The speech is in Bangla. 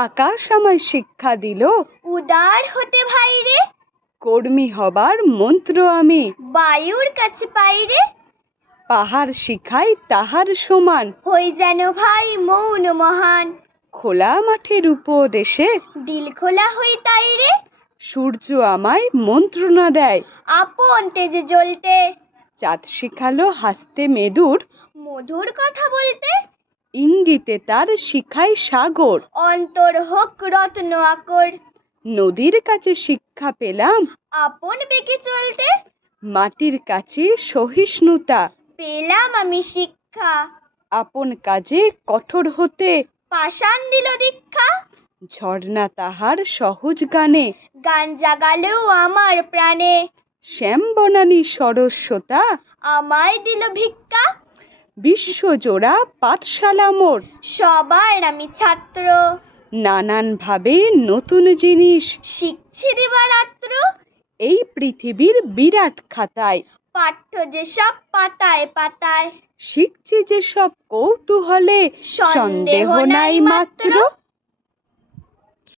আকাশ আমায় শিক্ষা দিল, উদার হতে ভাইরে, কর্মী হবার মন্ত্র আমি। বায়ুর কাছে পাইরে, পাহাড় শিখাই তাহার সমান, হই যেন ভাই মৌন মহান। খোলা মাঠের উপদেশে, দিল খোলা হই তাইরে, সূর্য আমায় মন্ত্রণা দেয়। আপন তেজে জ্বলতে, চাঁদ শিখালো হাসতে মেদুর, মধুর কথা বলতে, ইঙ্গিতে তার শিখায় সাগর। অন্তর হোক রত্ন আকর, নদীর কাছে শিক্ষা পেলাম, আপন বেঁকে চলতে, মাটির কাছে সহিষ্ণুতা। পেলাম আমি শিক্ষা, আপন কাজে কঠোর হতে, পাষাণ দিল দীক্ষা। ঝর্ণা তাহার সহজ গানে, গান জাগালেও আমার প্রাণে, শ্যাম বনানী সরস্বতা, আমায় দিল ভিক্ষা। বিশ্বজোড়া পাঠশালা মোর, সবার আমি ছাত্র, নানান ভাবে নতুন জিনিস, শিখছি দিবারাত্র। এই পৃথিবীর বিরাট খাতায়, পাঠ্য যেসব পাতায় পাতায়, শিখছি যে সব কৌতূহলে, সন্দেহ নাই মাত্র।